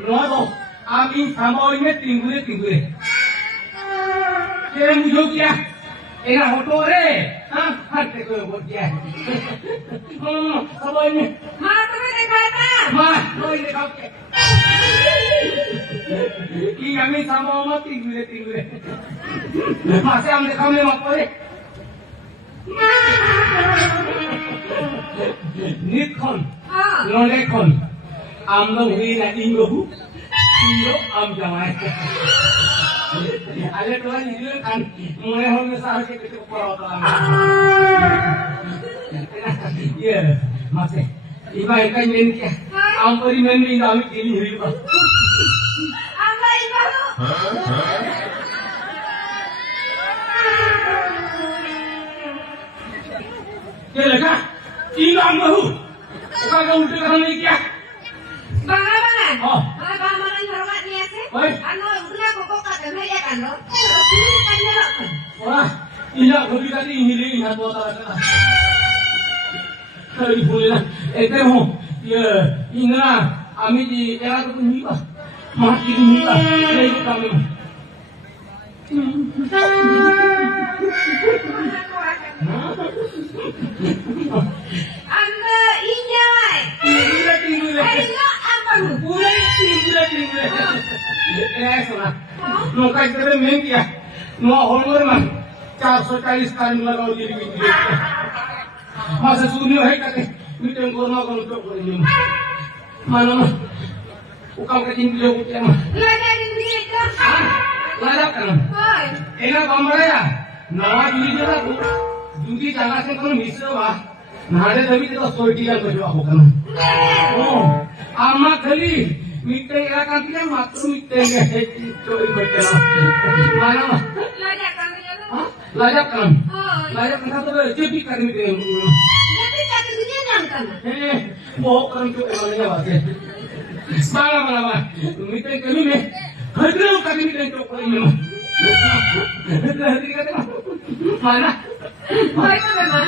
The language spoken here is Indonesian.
Nodo, amin sama ini tinggal. Kira muncul kia, enak hotor hati kau buat dia. Sama ini. Mana kata? Lo ini kau ke. Kami sama oma tinggal. Masih ambil kami mak boleh. Nikon, Nolekon, amlo hina Ingo am jamai. Ada tuan ini kan mulai hanya sahur kita perawatan. Iya, masih. Iba ikan ini kia, amperi meni kami kini hidup. Apa itu? Kira ilang bahu, kagak udah kami kia. Bangga. Oh. Bangga yang hormat ni sih. Baik. Anu udah kok kata saya kan lo. Ini kan dia. Wah, ilang bahu tadi hilang satu kata. Kalau boleh lah, ho, ya, ina, kami di era tu ni bah, mati ni bah, lagi kami. Anda injai. Tinggal. Ayo apa lu? Boleh tinggal. Sana. Nukai kere mengia, nuah hormon mah, 440 kali lagau diri gitu. Masa sunyo hai kate miteng korma kono to ko ni mana ukam ka tin bilo ko tema Lada di sini. lada kan Hoi. ena kamara ya nawa juri jara ko juri jana se kono misro ba nade dabi to soiti gan ko ako kan oh ama khali miteng era kan tin matru miteng to ikotena mana Lada kan dia tu. lada kan Hoi. lada kan to jepi kan miteng Jadi kata dia nyam kan. mau orang tu emangnya baca. Malah. Minta kami ni. Hadram kami minta tu kau ini. Mana? Hoi tu memang.